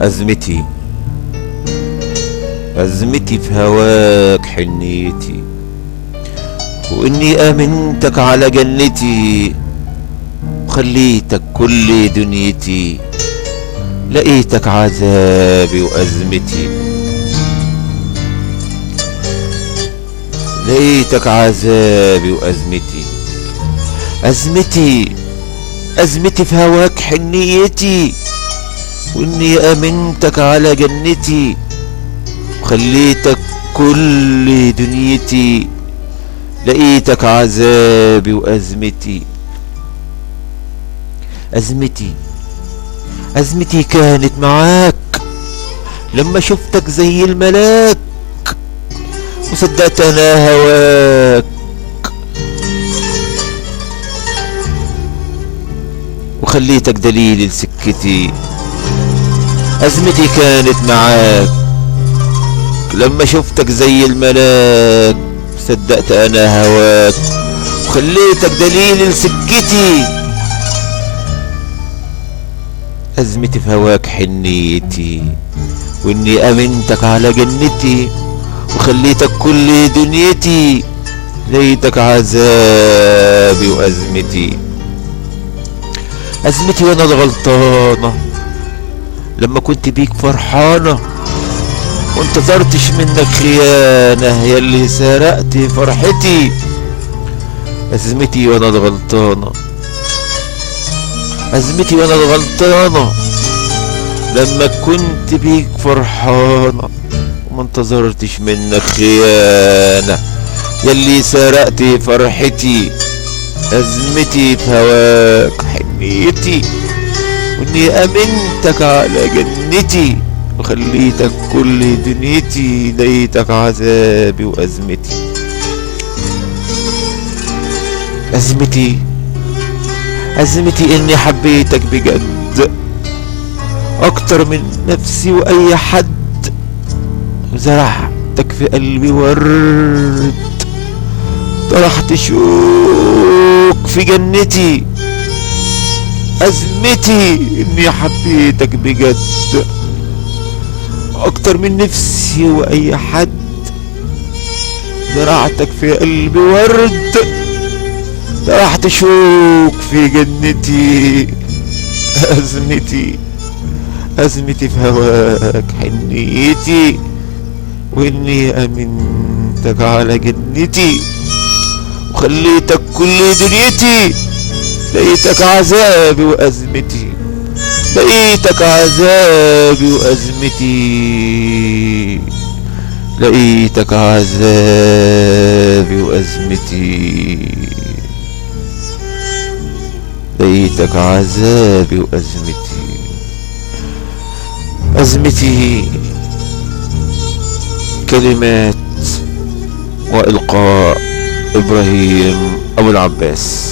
أزمتي أزمتي في هواك حنيتي، وإني آمنتك على جنتي وخليتك كل دنيتي، لقيتك عذابي وأزمتي، لقيتك عذابي وأزمتي. أزمتي في هواك حنيتي، وإني آمنتك على جنتي وخليتك كل دنيتي، لقيتك عذابي وأزمتي. أزمتي كانت معاك لما شفتك زي الملاك وصدقت أنا هواك، وخليتك دليل لسكتي. أزمتي كانت معاك لما شفتك زي الملاك، صدقت أنا هواك وخليتك دليل لسكتي. أزمتي في هواك حنيتي، وإني أمنتك على جنتي وخليتك كل دنيتي، لقيتك عذابي وأزمتي. أزمتي وأنا الغلطانة لما كنت بيك فرحانة وانتظرتش منك خيانة، ياللي سرقت فرحتي. أزمتي وأنا الغلطانة، أزمتي وأنا الغلطانة لما كنت بيك فرحانة وما انتظرتش منك خيانة، ياللي سرقت فرحتي. أزمتي في هواك حنيتي، وإني أمنتك على جنتي وخليتك كل دنيتي، لقيتك عذابي وأزمتي. أزمتي إني حبيتك بجد أكتر من نفسي وأي حد، وزرعتك في قلبي ورد، طرحت شوك في جنتي. أزمتي إني حبيتك بجد أكتر من نفسي وأي حد، زرعتك في قلبي ورد، طرحت شوك في جنتي. أزمتي في هواك حنيتي، وإني أمنتك على جنتي وخليتك كل دنيتي، لقيتك عذابي وأزمتي، لقيتك عذابي وأزمتي، لقيتك عذابي وأزمتي، لقيتك عذابي وأزمتي. أزمتي كلمات وإلقاء إبراهيم أبو العباس.